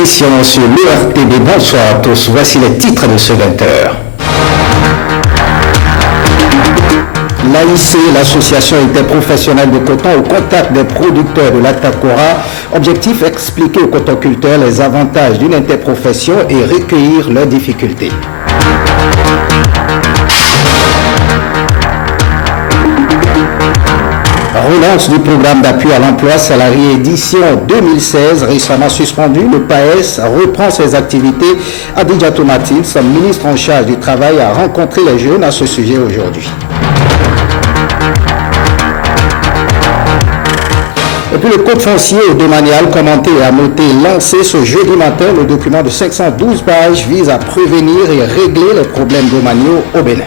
édition sur l'URTB. Bonsoir à tous. Voici les titres de ce 20h. L'AIC, l'association interprofessionnelle de coton, au contact des producteurs de l'Atakora. Objectif, expliquer aux cotonculteurs les avantages d'une interprofession et recueillir leurs difficultés. Relance du programme d'appui à l'emploi salarié édition 2016, récemment suspendu. Le PAES reprend ses activités. Adidjatou Matin, son ministre en charge du travail, a rencontré les jeunes à ce sujet aujourd'hui. Et puis le code foncier domanial commenté et annoté lancé ce jeudi matin. Le document de 512 pages vise à prévenir et régler les problèmes domaniaux au Bénin.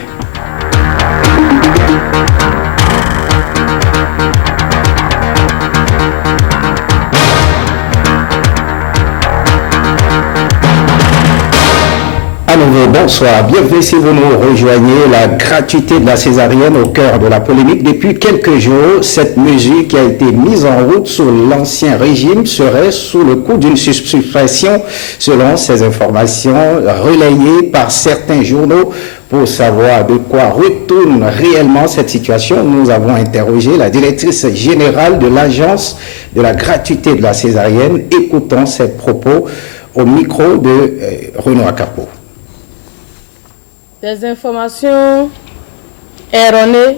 À nouveau, bonsoir, bienvenue si vous nous rejoignez. La gratuité de la césarienne au cœur de la polémique depuis quelques jours. Cette mesure qui a été mise en route sous l'ancien régime serait sous le coup d'une suppression, selon ces informations relayées par certains journaux. Pour savoir de quoi retourne réellement cette situation, nous avons interrogé la directrice générale de l'Agence de la gratuité de la césarienne. Écoutons ses propos au micro de Renaud Akapo. Des informations erronées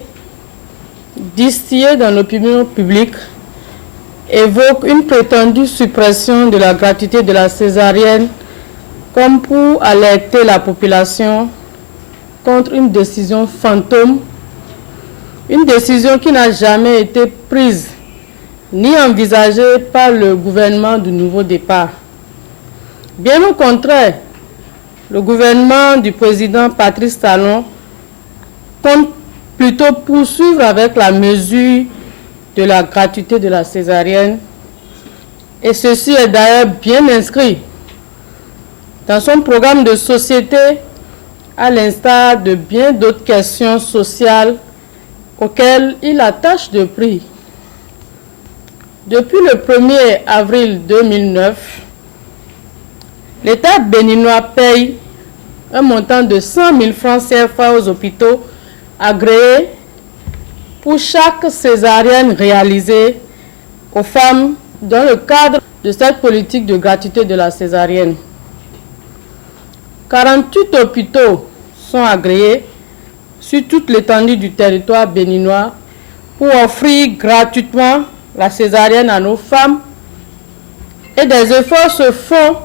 distillées dans l'opinion publique évoquent une prétendue suppression de la gratuité de la césarienne comme pour alerter la population contre une décision fantôme, une décision qui n'a jamais été prise ni envisagée par le gouvernement du nouveau départ. Bien au contraire, le gouvernement du président Patrice Talon compte plutôt poursuivre avec la mesure de la gratuité de la césarienne, et ceci est d'ailleurs bien inscrit dans son programme de société, à l'instar de bien d'autres questions sociales auxquelles il attache de prix. Depuis le 1er avril 2009, l'État béninois paye un montant de 100 000 francs CFA aux hôpitaux agréés pour chaque césarienne réalisée aux femmes dans le cadre de cette politique de gratuité de la césarienne. 48 hôpitaux sont agréés sur toute l'étendue du territoire béninois pour offrir gratuitement la césarienne à nos femmes, et des efforts se font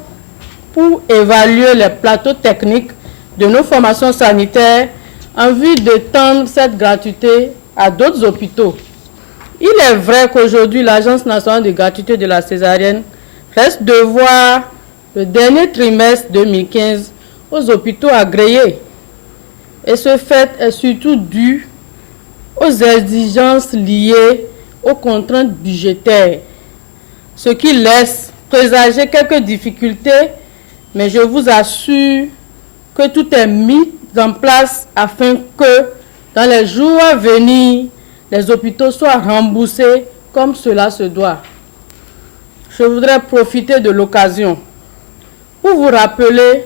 pour évaluer les plateaux techniques de nos formations sanitaires en vue d'étendre cette gratuité à d'autres hôpitaux. Il est vrai qu'aujourd'hui, l'Agence nationale de gratuité de la césarienne reste de voir le dernier trimestre 2015 aux hôpitaux agréés. Et ce fait est surtout dû aux exigences liées aux contraintes budgétaires, ce qui laisse présager quelques difficultés, mais je vous assure que tout est mis en place afin que, dans les jours à venir, les hôpitaux soient remboursés comme cela se doit. Je voudrais profiter de l'occasion pour vous rappeler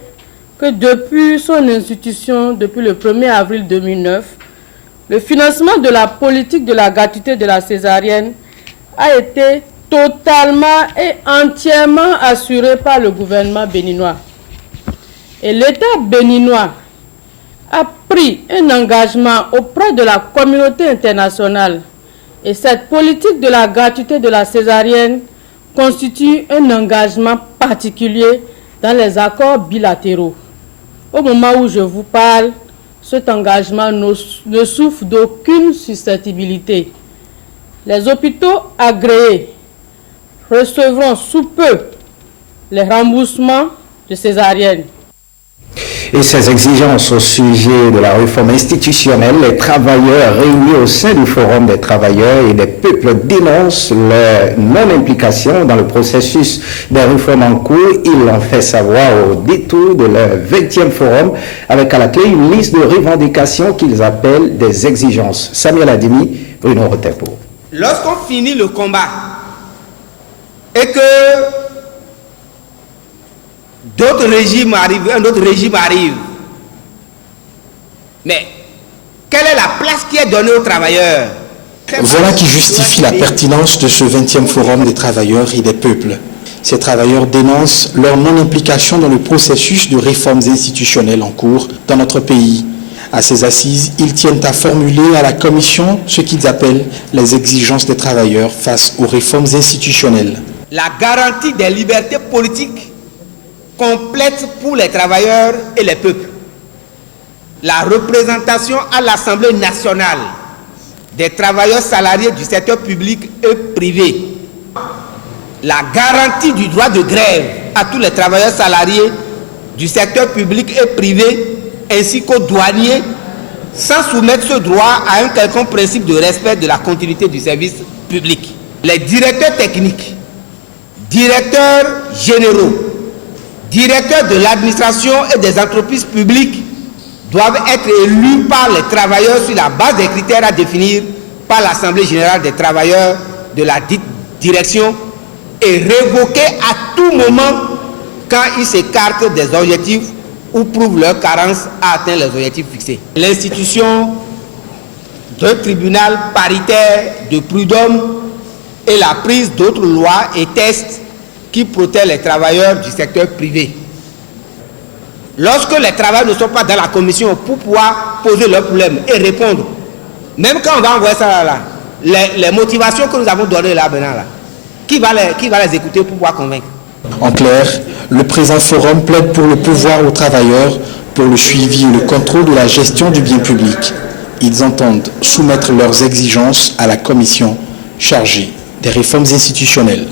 que depuis son institution, depuis le 1er avril 2009, le financement de la politique de la gratuité de la césarienne a été totalement et entièrement assuré par le gouvernement béninois. Et l'État béninois a pris un engagement auprès de la communauté internationale. Et cette politique de la gratuité de la césarienne constitue un engagement particulier dans les accords bilatéraux. Au moment où je vous parle, cet engagement ne souffre d'aucune susceptibilité. Les hôpitaux agréés recevront sous peu les remboursements de césarienne. Et ces exigences au sujet de la réforme institutionnelle, les travailleurs réunis au sein du Forum des travailleurs et des peuples dénoncent leur non-implication dans le processus des réformes en cours. Ils l'ont fait savoir au détour de leur 20e forum, avec à la clé une liste de revendications qu'ils appellent des exigences. Samuel Adimi, Bruno Rotepo. Lorsqu'on finit le combat et que d'autres régimes arrivent, un autre régime arrive. Mais quelle est la place qui est donnée aux travailleurs? Voilà qui justifie la pertinence de ce 20e forum des travailleurs et des peuples. Ces travailleurs dénoncent leur non-implication dans le processus de réformes institutionnelles en cours dans notre pays. À ces assises, ils tiennent à formuler à la Commission ce qu'ils appellent les exigences des travailleurs face aux réformes institutionnelles. La garantie des libertés politiques complètes pour les travailleurs et les peuples. La représentation à l'Assemblée nationale des travailleurs salariés du secteur public et privé. La garantie du droit de grève à tous les travailleurs salariés du secteur public et privé ainsi qu'aux douaniers, sans soumettre ce droit à un quelconque principe de respect de la continuité du service public. Les directeurs techniques, directeurs généraux, directeurs de l'administration et des entreprises publiques doivent être élus par les travailleurs sur la base des critères à définir par l'Assemblée générale des travailleurs de la dite direction et révoqués à tout moment quand ils s'écartent des objectifs ou prouvent leur carence à atteindre les objectifs fixés. L'institution d'un tribunal paritaire de prud'homme et la prise d'autres lois et tests qui protègent les travailleurs du secteur privé. Lorsque les travailleurs ne sont pas dans la commission pour pouvoir poser leurs problèmes et répondre, même quand on va envoyer ça là, les motivations que nous avons données là maintenant, là, qui va les écouter pour pouvoir convaincre? En clair, le présent forum plaide pour le pouvoir aux travailleurs, pour le suivi et le contrôle de la gestion du bien public. Ils entendent soumettre leurs exigences à la commission chargée des réformes institutionnelles.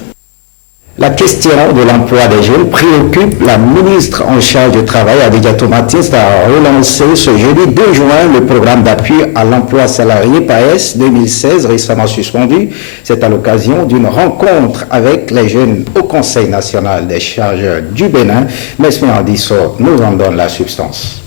La question de l'emploi des jeunes préoccupe la ministre en charge du travail, Adédiatou Matisse, a relancé ce jeudi 2 juin le programme d'appui à l'emploi salarié PAES 2016, récemment suspendu. C'est à l'occasion d'une rencontre avec les jeunes au Conseil national des chargeurs du Bénin. Mesmin Andisso nous en donne la substance.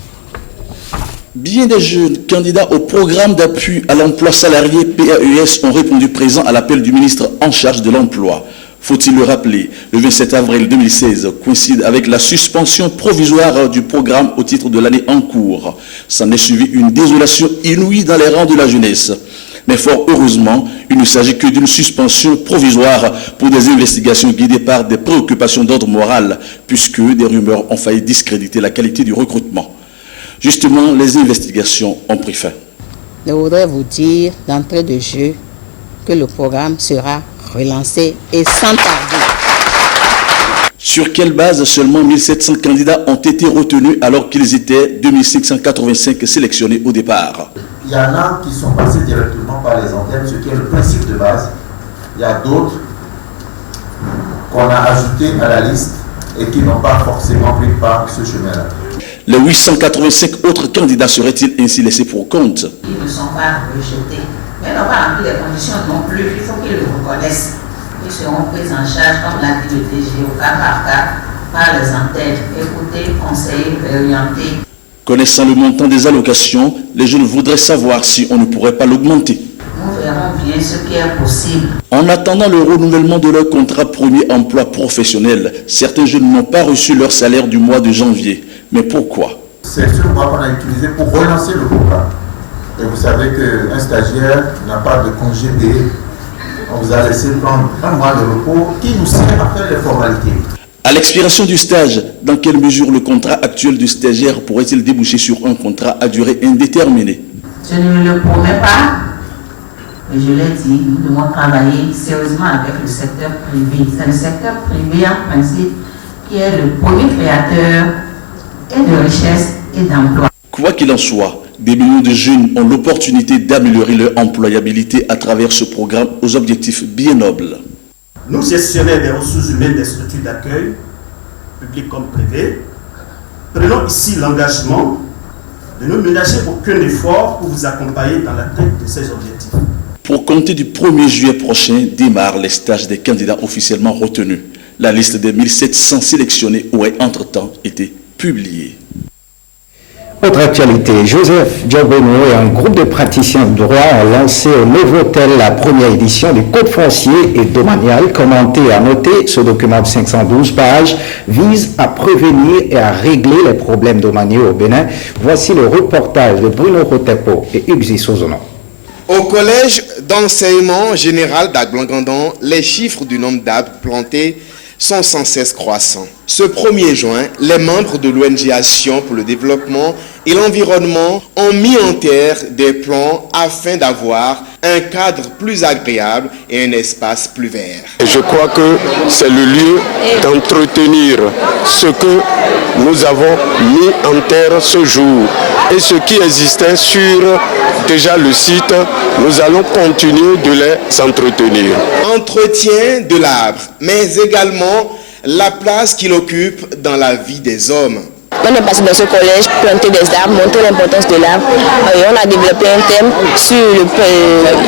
Bien des jeunes candidats au programme d'appui à l'emploi salarié PAES ont répondu présent à l'appel du ministre en charge de l'emploi. Faut-il le rappeler, le 27 avril 2016 coïncide avec la suspension provisoire du programme au titre de l'année en cours. S'en est suivi une désolation inouïe dans les rangs de la jeunesse. Mais fort heureusement, il ne s'agit que d'une suspension provisoire pour des investigations guidées par des préoccupations d'ordre moral, puisque des rumeurs ont failli discréditer la qualité du recrutement. Justement, les investigations ont pris fin. Je voudrais vous dire d'entrée de jeu que le programme sera relancé et sans tarder. Sur quelle base seulement 1700 candidats ont été retenus alors qu'ils étaient 2585 sélectionnés au départ? Il y en a qui sont passés directement par les antennes, ce qui est le principe de base. Il y a d'autres qu'on a ajoutés à la liste et qui n'ont pas forcément pris par ce chemin-là. Les 885 autres candidats seraient-ils ainsi laissés pour compte? Ils ne sont pas rejetés. Mais n'ont pas rempli les conditions non plus. Il faut qu'ils le reconnaissent. Ils seront pris en charge, comme l'a dit le DG, au cas par les antennes. Écouter, conseiller, réorienter. Connaissant le montant des allocations, les jeunes voudraient savoir si on ne pourrait pas l'augmenter. Nous verrons bien ce qui est possible. En attendant le renouvellement de leur contrat premier emploi professionnel, certains jeunes n'ont pas reçu leur salaire du mois de janvier. Mais pourquoi? C'est ce mois qu'on a utilisé pour relancer le programme. Et vous savez qu'un stagiaire n'a pas de congé payé. On vous a laissé prendre un mois de repos qui nous sert à faire les formalités. À l'expiration du stage, dans quelle mesure le contrat actuel du stagiaire pourrait-il déboucher sur un contrat à durée indéterminée? Je ne le promets pas, mais je l'ai dit, nous devons travailler sérieusement avec le secteur privé. C'est le secteur privé en principe qui est le premier créateur et de richesse et d'emploi. Quoi qu'il en soit, des millions de jeunes ont l'opportunité d'améliorer leur employabilité à travers ce programme aux objectifs bien nobles. Nous, gestionnaires des ressources humaines des structures d'accueil, publiques comme privées, prenons ici l'engagement de ne ménager aucun effort pour vous accompagner dans l'atteinte de ces objectifs. Pour compter du 1er juillet prochain, démarrent les stages des candidats officiellement retenus. La liste des 1700 sélectionnés aurait entre-temps été publiée. Autre actualité, Joseph Diobeno et un groupe de praticiens de droit ont lancé au Novotel la première édition du Code foncier et domanial. Commenté et annoté, ce document de 512 pages vise à prévenir et à régler les problèmes domaniaux au Bénin. Voici le reportage de Bruno Rotepo et Uxi Sozono. Au collège d'enseignement général d'Aglangandan, les chiffres du nombre d'arbres plantés sont sans cesse croissants. Ce 1er juin, les membres de l'ONG Action pour le développement et l'environnement ont mis en terre des plans afin d'avoir un cadre plus agréable et un espace plus vert. Je crois que c'est le lieu d'entretenir ce que nous avons mis en terre ce jour et ce qui existait sur déjà le site, nous allons continuer de les entretenir. Entretien de l'arbre, mais également la place qu'il occupe dans la vie des hommes. On est passé dans ce collège, planter des arbres, montrer l'importance de l'arbre. On a développé un thème sur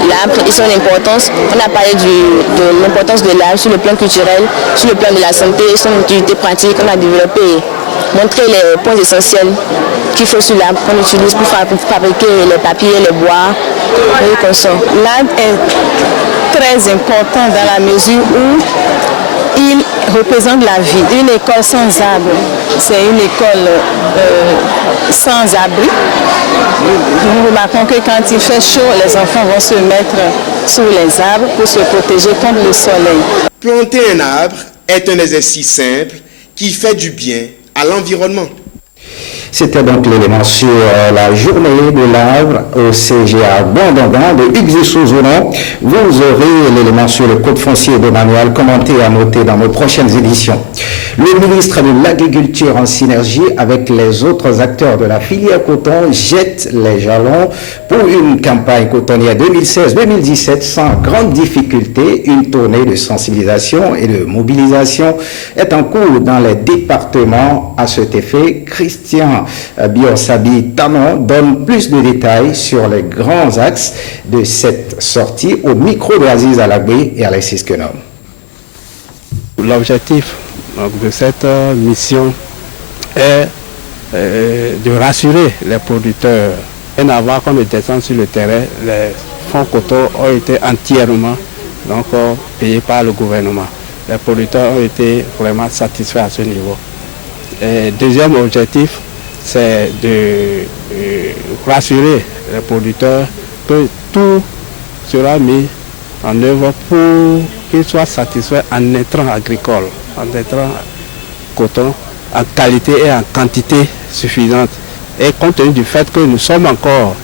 l'arbre et son importance. On a parlé de l'importance de l'arbre sur le plan culturel, sur le plan de la santé et son utilité pratique. On a développé, montré les points essentiels qu'il faut sur l'arbre qu'on utilise pour fabriquer les papiers, les bois et les consorts. L'arbre est très important dans la mesure où il représente la vie. Une école sans arbre, c'est une école sans abri. Nous remarquons que quand il fait chaud, les enfants vont se mettre sous les arbres pour se protéger contre le soleil. Planter un arbre est un exercice simple qui fait du bien à l'environnement. C'était donc l'élément sur la journée de l'arbre au CGA Bondandan de Uxi Sozono. Vous aurez l'élément sur le code foncier domanial commenté et annoté dans nos prochaines éditions. Le ministre de l'Agriculture, en synergie avec les autres acteurs de la filière coton, jette les jalons pour une campagne cotonnière 2016-2017 sans grande difficulté. Une tournée de sensibilisation et de mobilisation est en cours dans les départements. À cet effet, Christian Biosabi Tanon donne plus de détails sur les grands axes de cette sortie au micro de Aziz Alagbe et Alexis Kenom. L'objectif de cette mission est de rassurer les producteurs. Et avant qu'on ne descende sur le terrain, les fonds coton ont été entièrement payés par le gouvernement. Les producteurs ont été vraiment satisfaits à ce niveau. Et deuxième objectif, c'est de rassurer les producteurs que tout sera mis en œuvre pour qu'ils soient satisfaits en intrants agricoles, en intrants coton, en qualité et en quantité suffisante. Et compte tenu du fait que nous sommes encore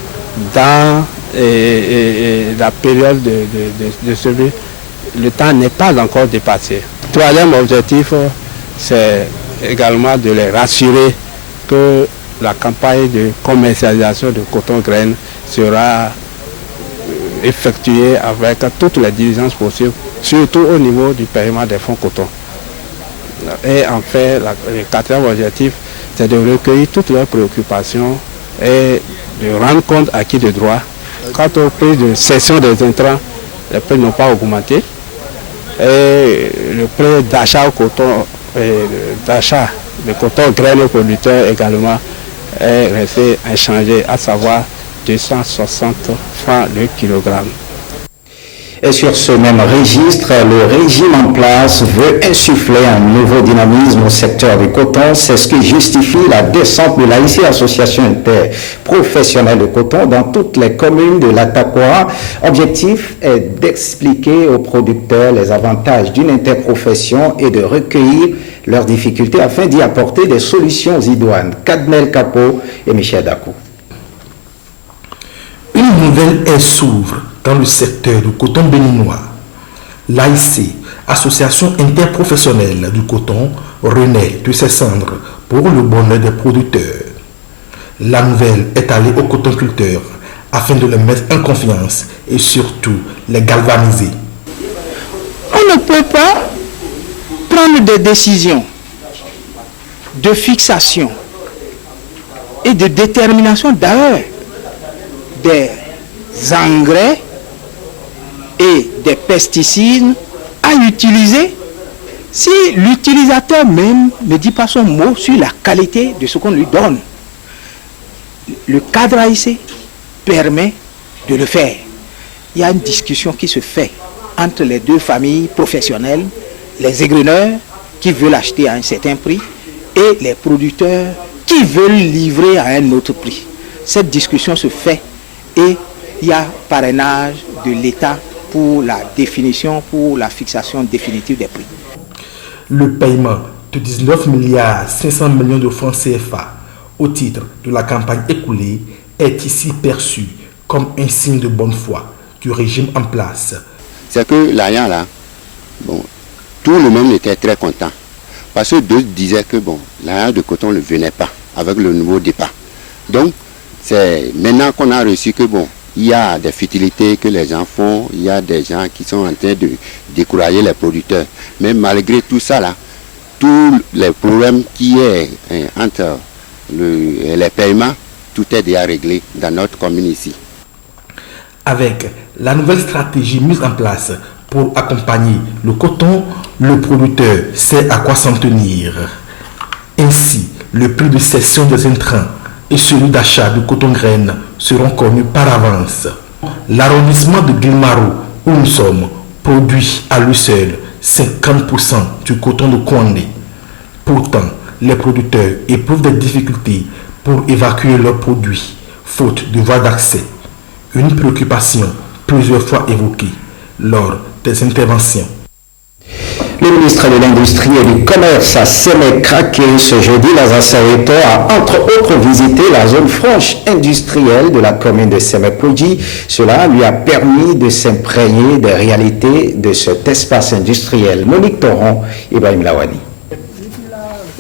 dans la période de semis, le temps n'est pas encore dépassé. Troisième objectif, c'est également de les rassurer que la campagne de commercialisation de coton-graines sera effectuée avec toutes les diligences possibles, surtout au niveau du paiement des fonds coton. Et enfin, le quatrième objectif, c'est de recueillir toutes leurs préoccupations et de rendre compte à qui de droit. Quant au prix de cession des intrants, les prix n'ont pas augmenté. Et le prix d'achat au coton, d'achat de coton graines aux producteurs également est resté inchangé, à savoir 260 francs le kilogramme. Et sur ce même registre, le régime en place veut insuffler un nouveau dynamisme au secteur du coton. C'est ce qui justifie la descente de l'AIC, Association interprofessionnelle de coton, dans toutes les communes de l'Atakwa. Objectif est d'expliquer aux producteurs les avantages d'une interprofession et de recueillir leurs difficultés afin d'y apporter des solutions idoines. Kadmel Kapo et Michel Dakou. Une nouvelle ère s'ouvre dans le secteur du coton béninois. L'AIC, Association interprofessionnelle du coton, renaît de ses cendres pour le bonheur des producteurs. La nouvelle est allée aux cotonculteurs afin de les mettre en confiance et surtout les galvaniser. On ne peut pas prendre des décisions de fixation et de détermination d'ailleurs des engrais et des pesticides à utiliser si l'utilisateur même ne dit pas son mot sur la qualité de ce qu'on lui donne. Le cadre AIC permet de le faire. Il y a une discussion qui se fait entre les deux familles professionnelles, les égreneurs qui veulent acheter à un certain prix et les producteurs qui veulent livrer à un autre prix. Cette discussion se fait et il y a parrainage de l'État pour la définition, pour la fixation définitive des prix. Le paiement de 19 milliards 500 millions de francs CFA au titre de la campagne écoulée est ici perçu comme un signe de bonne foi du régime en place. C'est que l'AYA là, tout le monde était très content. Parce que d'autres disaient que l'AYA de coton ne venait pas avec le nouveau départ. Donc, c'est maintenant qu'on a reçu que il y a des futilités que les gens font, il y a des gens qui sont en train de décourager les producteurs. Mais malgré tout ça là, tous les problèmes qui est entre les paiements, tout est déjà réglé dans notre commune ici. Avec la nouvelle stratégie mise en place pour accompagner le coton, le producteur sait à quoi s'en tenir. Ainsi, le prix de cession des intrants et celui d'achat de coton-graines seront connus par avance. L'arrondissement de Guilmaro, où nous sommes, produit à lui seul 50% du coton de Kouandé. Pourtant, les producteurs éprouvent des difficultés pour évacuer leurs produits, faute de voies d'accès. Une préoccupation plusieurs fois évoquée lors des interventions. Le ministre de l'Industrie et du Commerce a semé craqué ce jeudi. Lazare Soweto a entre autres visité la zone franche industrielle de la commune de Semekoji. Cela lui a permis de s'imprégner des réalités de cet espace industriel. Monique Toron, Ibrahim Lawani.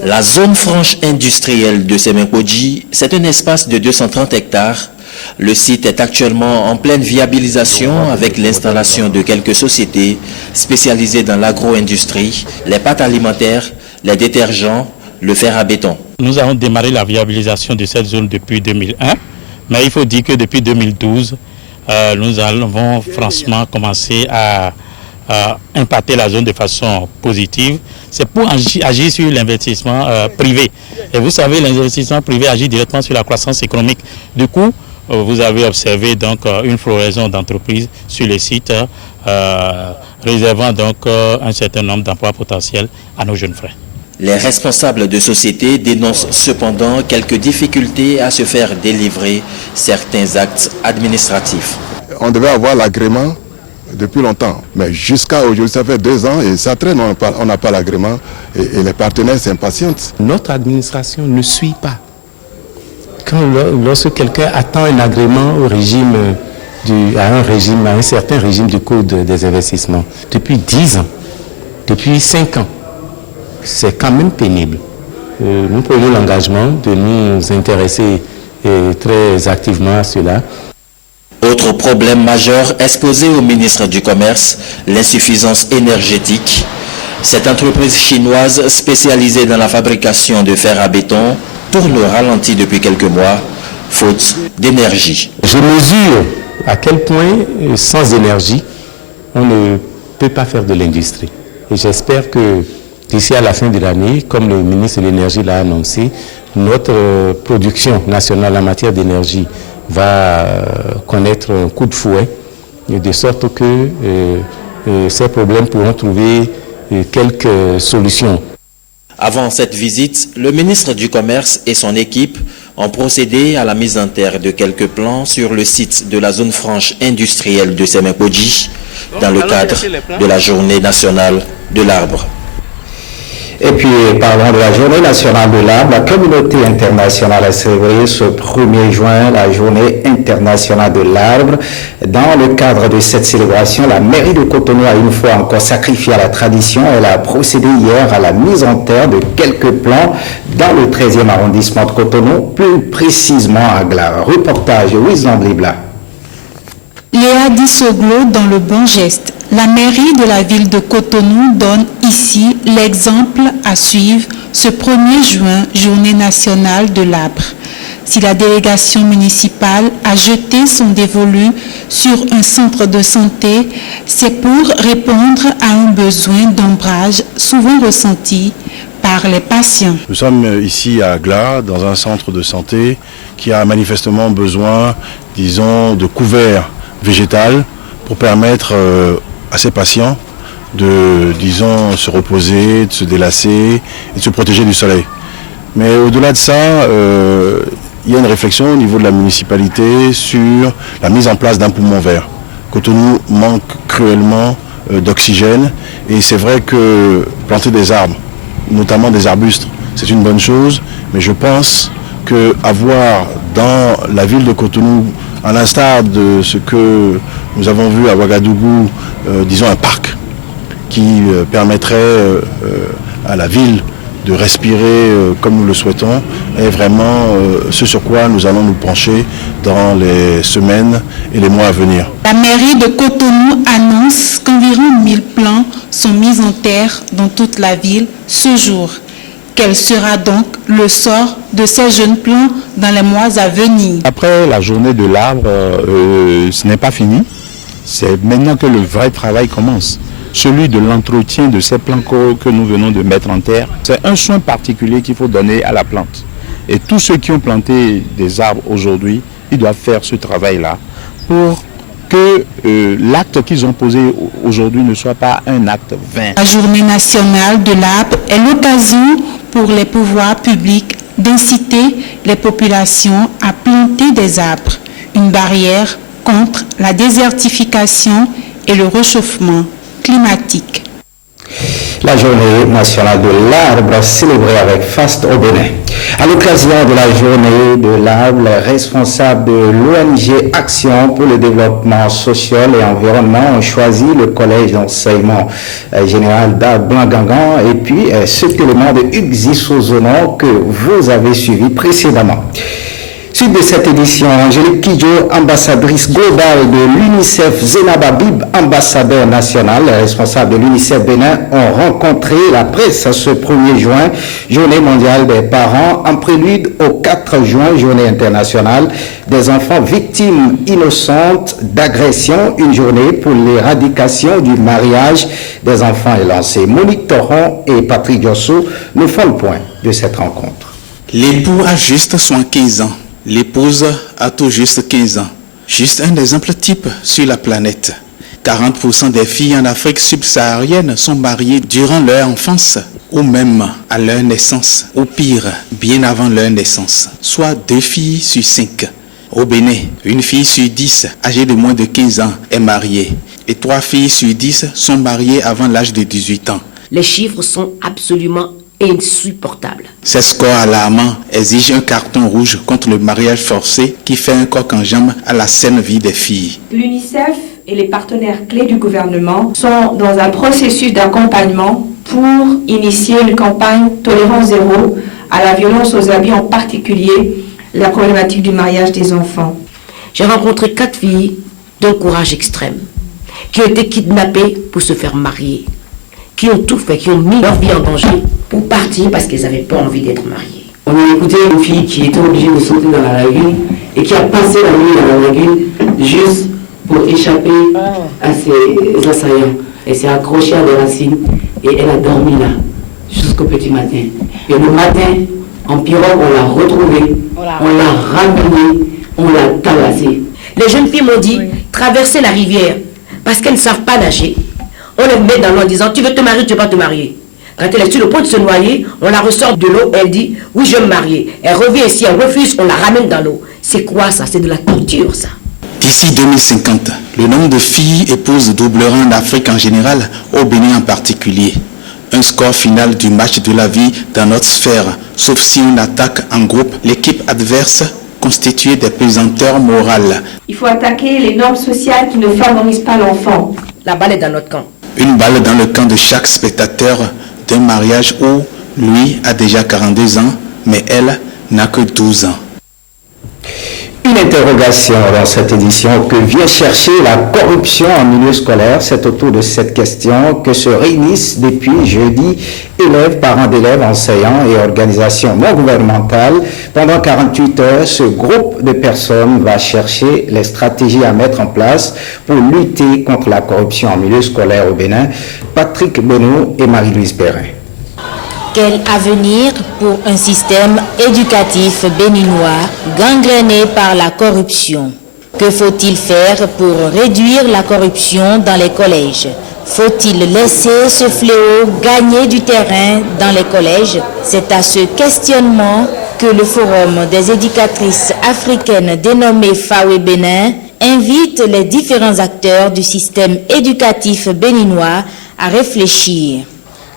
La zone franche industrielle de Semekoji, c'est un espace de 230 hectares. Le site est actuellement en pleine viabilisation avec l'installation de quelques sociétés spécialisées dans l'agro-industrie, les pâtes alimentaires, les détergents, le fer à béton. Nous avons démarré la viabilisation de cette zone depuis 2001, mais il faut dire que depuis 2012, nous avons franchement commencé à impacter la zone de façon positive. C'est pour agir sur l'investissement privé. Et vous savez, l'investissement privé agit directement sur la croissance économique. Du coup, vous avez observé donc une floraison d'entreprises sur les sites, réservant donc un certain nombre d'emplois potentiels à nos jeunes frères. Les responsables de sociétés dénoncent cependant quelques difficultés à se faire délivrer certains actes administratifs. On devait avoir l'agrément depuis longtemps, mais jusqu'à aujourd'hui, ça fait 2 ans et ça traîne, on n'a pas l'agrément et les partenaires s'impatientent. Notre administration ne suit pas. Lorsque quelqu'un attend un agrément au régime, à un certain régime du Code des investissements, depuis 10 ans, depuis 5 ans, c'est quand même pénible. Nous prenons l'engagement de nous intéresser très activement à cela. Autre problème majeur exposé au ministre du Commerce, l'insuffisance énergétique. Cette entreprise chinoise spécialisée dans la fabrication de fer à béton tourne au ralenti depuis quelques mois, faute d'énergie. Je mesure à quel point, sans énergie, on ne peut pas faire de l'industrie. Et j'espère que d'ici à la fin de l'année, comme le ministre de l'Énergie l'a annoncé, notre production nationale en matière d'énergie va connaître un coup de fouet, de sorte que ces problèmes pourront trouver quelques solutions. Avant cette visite, le ministre du Commerce et son équipe ont procédé à la mise en terre de quelques plans sur le site de la zone franche industrielle de Semekoji dans le cadre de la Journée nationale de l'arbre. Et puis, parlons de la Journée nationale de l'arbre. La communauté internationale a célébré ce 1er juin la Journée internationale de l'arbre. Dans le cadre de cette célébration, la mairie de Cotonou a une fois encore sacrifié à la tradition. Elle a procédé hier à la mise en terre de quelques plants dans le 13e arrondissement de Cotonou, plus précisément à Glar. Reportage de Wisdom Blibla. Léa Dissoglo dans le bon geste. La mairie de la ville de Cotonou donne ici l'exemple à suivre ce 1er juin, journée nationale de l'arbre. Si la délégation municipale a jeté son dévolu sur un centre de santé, c'est pour répondre à un besoin d'ombrage souvent ressenti par les patients. Nous sommes ici à Glas, dans un centre de santé qui a manifestement besoin, disons, de couverts végétal pour permettre à ces patients de, disons, se reposer, de se délasser et de se protéger du soleil. Mais au-delà de ça, il y a une réflexion au niveau de la municipalité sur la mise en place d'un poumon vert. Cotonou manque cruellement d'oxygène et c'est vrai que planter des arbres, notamment des arbustes, c'est une bonne chose, mais je pense qu'avoir dans la ville de Cotonou, à l'instar de ce que nous avons vu à Ouagadougou, disons un parc qui permettrait à la ville de respirer comme nous le souhaitons, est vraiment ce sur quoi nous allons nous pencher dans les semaines et les mois à venir. La mairie de Cotonou annonce qu'environ 1000 plants sont mis en terre dans toute la ville ce jour. Quel sera donc le sort de ces jeunes plants dans les mois à venir? Après la journée de l'arbre, ce n'est pas fini. C'est maintenant que le vrai travail commence. Celui de l'entretien de ces plants que nous venons de mettre en terre. C'est un soin particulier qu'il faut donner à la plante. Et tous ceux qui ont planté des arbres aujourd'hui, ils doivent faire ce travail-là pour que l'acte qu'ils ont posé aujourd'hui ne soit pas un acte vain. La journée nationale de l'arbre est l'occasion pour les pouvoirs publics d'inciter les populations à planter des arbres, une barrière contre la désertification et le réchauffement climatique. La journée nationale de l'arbre célébrée avec faste au Bénin. À l'occasion de la journée de l'arbre, les responsables de l'ONG Action pour le développement social et environnement ont choisi le collège d'enseignement général d'Ablangangan et puis ce élément de Hugues Sozonon que vous avez suivi précédemment. Suite de cette édition, Angélique Kidjo, ambassadrice globale de l'UNICEF, Zenaba Bib, ambassadeur national, les responsables de l'UNICEF Bénin ont rencontré la presse ce 1er juin, journée mondiale des parents, en prélude au 4 juin, journée internationale des enfants victimes innocentes d'agression, une journée pour l'éradication du mariage des enfants est lancée. Monique Toron et Patrick Diosso nous font le point de cette rencontre. L'époux a juste 75 ans. L'épouse a tout juste 15 ans. Juste un exemple type sur la planète. 40% des filles en Afrique subsaharienne sont mariées durant leur enfance ou même à leur naissance, ou pire, bien avant leur naissance, soit 2 filles sur 5. Au Bénin, une fille sur 10 âgée de moins de 15 ans est mariée et 3 filles sur 10 sont mariées avant l'âge de 18 ans. Les chiffres sont absolument insupportable. Ces scores alarmants exigent un carton rouge contre le mariage forcé qui fait un coq en jambe à la saine vie des filles. L'UNICEF et les partenaires clés du gouvernement sont dans un processus d'accompagnement pour initier une campagne tolérance zéro à la violence aux abus, en particulier la problématique du mariage des enfants. J'ai rencontré 4 filles d'un courage extrême qui ont été kidnappées pour se faire marier, qui ont tout fait, qui ont mis leur vie en danger pour partir parce qu'ils n'avaient pas envie d'être mariés. On a écouté une fille qui était obligée de sauter dans la lagune et qui a passé la nuit dans la lagune juste pour échapper à ses assaillants. Elle s'est accrochée à des racines et elle a dormi là jusqu'au petit matin. Et le matin, en pirogue, on l'a retrouvée, on l'a ramenée, on l'a tabassée. Les jeunes filles m'ont dit, traverser la rivière parce qu'elles ne savent pas nager. On les met dans l'eau en disant, tu veux te marier, tu ne veux pas te marier. Quand elle est sur le point de se noyer, on la ressort de l'eau, elle dit, oui, je veux me marier. Elle revient ici, elle refuse, on la ramène dans l'eau. C'est quoi ça? C'est de la torture, ça. D'ici 2050, le nombre de filles épouses doublera en Afrique en général, au Bénin en particulier. Un score final du match de la vie dans notre sphère, sauf si on attaque en groupe l'équipe adverse constituée des pesanteurs morales. Il faut attaquer les normes sociales qui ne favorisent pas l'enfant. La balle est dans notre camp. Une balle dans le camp de chaque spectateur d'un mariage où lui a déjà 42 ans, mais elle n'a que 12 ans. Une interrogation dans cette édition que vient chercher la corruption en milieu scolaire. C'est autour de cette question que se réunissent depuis jeudi élèves, parents d'élèves, enseignants et organisations non gouvernementales. Pendant 48 heures, ce groupe de personnes va chercher les stratégies à mettre en place pour lutter contre la corruption en milieu scolaire au Bénin. Patrick Benoît et Marie-Louise Perrin. Quel avenir pour un système éducatif béninois gangréné par la corruption? Que faut-il faire pour réduire la corruption dans les collèges? Faut-il laisser ce fléau gagner du terrain dans les collèges? C'est à ce questionnement que le Forum des éducatrices africaines dénommé FAWE Bénin invite les différents acteurs du système éducatif béninois à réfléchir.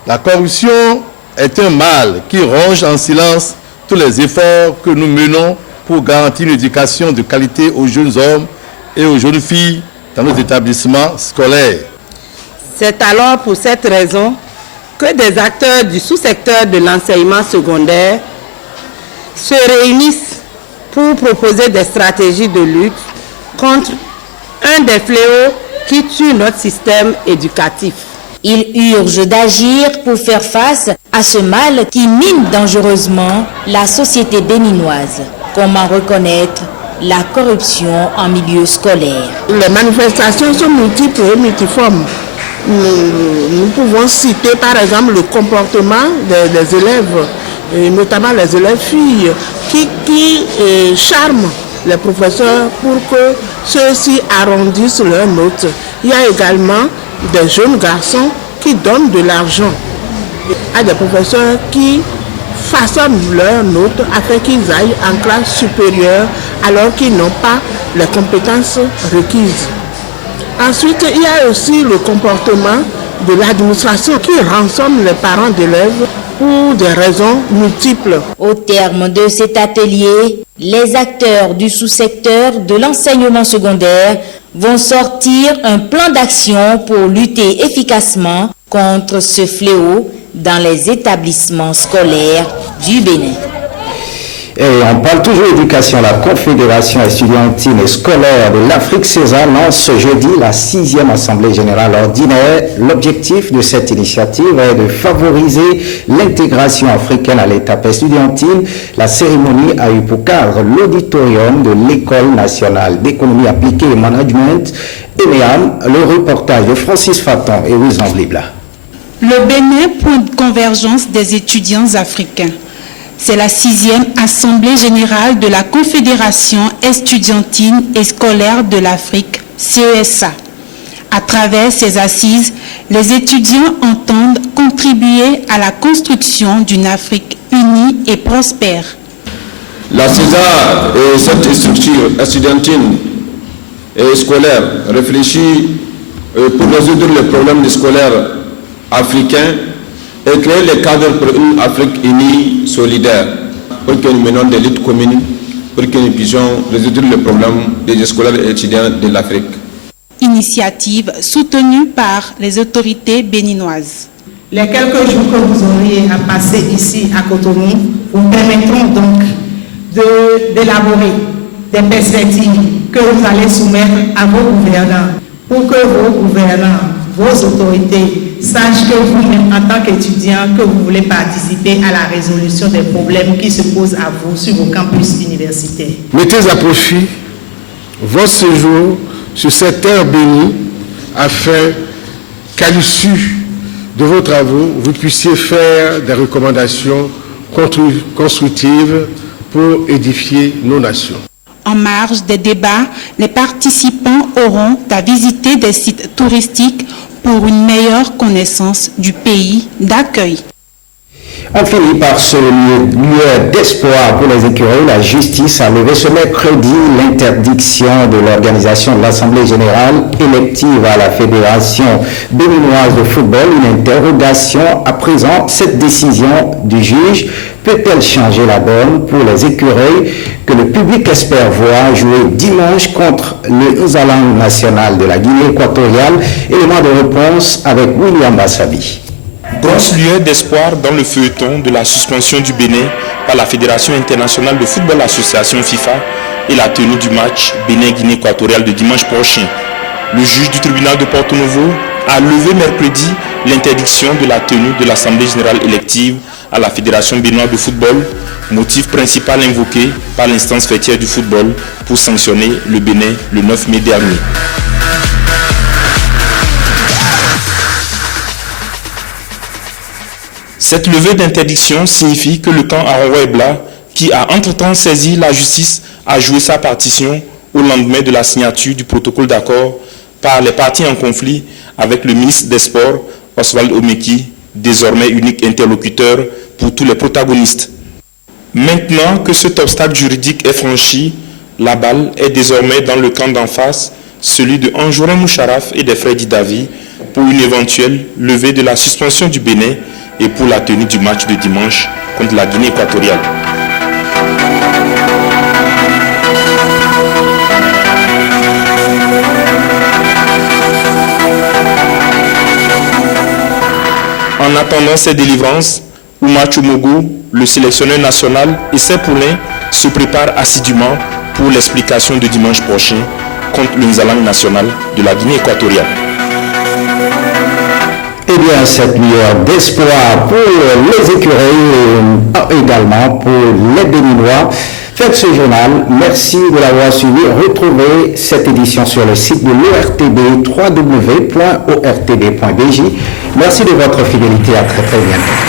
La corruption est un mal qui ronge en silence tous les efforts que nous menons pour garantir une éducation de qualité aux jeunes hommes et aux jeunes filles dans nos établissements scolaires. C'est alors pour cette raison que des acteurs du sous-secteur de l'enseignement secondaire se réunissent pour proposer des stratégies de lutte contre un des fléaux qui tue notre système éducatif. Il urge d'agir pour faire face à ce mal qui mine dangereusement la société béninoise. Comment reconnaître la corruption en milieu scolaire? Les manifestations sont multiples et multiformes. Nous pouvons citer par exemple le comportement des élèves, et notamment les élèves filles, qui charment les professeurs pour que ceux-ci arrondissent leurs notes. Il y a également des jeunes garçons qui donnent de l'argent à des professeurs qui façonnent leurs notes afin qu'ils aillent en classe supérieure alors qu'ils n'ont pas les compétences requises. Ensuite, il y a aussi le comportement de l'administration qui rançonne les parents d'élèves pour des raisons multiples. Au terme de cet atelier, les acteurs du sous-secteur de l'enseignement secondaire vont sortir un plan d'action pour lutter efficacement contre ce fléau dans les établissements scolaires du Bénin. Et on parle toujours éducation. La Confédération estudiantine et scolaire de l'Afrique CESA lance ce jeudi la 6e Assemblée générale ordinaire. L'objectif de cette initiative est de favoriser l'intégration africaine à l'étape estudiantine. La cérémonie a eu pour cadre l'auditorium de l'École nationale d'économie appliquée et management, ENEAM. Le reportage de Francis Faton et Wilson Blibla. Le Bénin, point de convergence des étudiants africains. C'est la 6e Assemblée générale de la Confédération estudiantine et scolaire de l'Afrique, CESA. À travers ces assises, les étudiants entendent contribuer à la construction d'une Afrique unie et prospère. La CESA et cette structure estudiantine et scolaire réfléchit pour résoudre les problèmes scolaires africains et créer les cadres pour une Afrique unie, solidaire, pour que nous menions des luttes communes, pour que nous puissions résoudre les problèmes des scolaires et étudiants de l'Afrique. Initiative soutenue par les autorités béninoises. Les quelques jours que vous aurez à passer ici à Cotonou vous permettront donc d'élaborer des perspectives que vous allez soumettre à vos gouvernants pour que vos gouvernants, vos autorités sachent que vous-même, en tant qu'étudiants, que vous voulez participer à la résolution des problèmes qui se posent à vous sur vos campus universitaires. Mettez à profit votre séjour sur cette terre bénie afin qu'à l'issue de vos travaux, vous puissiez faire des recommandations constructives pour édifier nos nations. En marge des débats, les participants auront à visiter des sites touristiques pour une meilleure connaissance du pays d'accueil. On finit par ce lieu d'espoir pour les écureuils. La justice a levé ce mercredi l'interdiction de l'organisation de l'Assemblée générale élective à la Fédération béninoise de football. Une interrogation à présent. Cette décision du juge peut-elle changer la donne pour les écureuils que le public espère voir jouer dimanche contre le Nzalang national de la Guinée équatoriale? Élément de réponse avec William Bassabi. Grosse lueur d'espoir dans le feuilleton de la suspension du Bénin par la Fédération internationale de football association FIFA et la tenue du match Bénin-Guinée équatoriale de dimanche prochain. Le juge du tribunal de Porto Novo a levé mercredi l'interdiction de la tenue de l'Assemblée générale élective à la Fédération béninoise de football, motif principal invoqué par l'instance faîtière du football pour sanctionner le Bénin le 9 mai dernier. Cette levée d'interdiction signifie que le camp Aronwa-Ebla, qui a entre-temps saisi la justice, a joué sa partition au lendemain de la signature du protocole d'accord par les parties en conflit avec le ministre des Sports, Oswald Omeki, désormais unique interlocuteur pour tous les protagonistes. Maintenant que cet obstacle juridique est franchi, la balle est désormais dans le camp d'en face, celui de Anjourin Moucharaf et des frères Didavi, pour une éventuelle levée de la suspension du Bénin et pour la tenue du match de dimanche contre la Guinée équatoriale. En attendant ces délivrances, Ouma Tchomogo, le sélectionneur national et ses poulains se préparent assidûment pour l'explication de dimanche prochain contre le Nzalang national de la Guinée équatoriale. Eh bien, cette lueur d'espoir pour les écureuils et également pour les Béninois. Faites ce journal. Merci de l'avoir suivi. Retrouvez cette édition sur le site de l'ORTB, www.ortb.bj. Merci de votre fidélité. À très bientôt.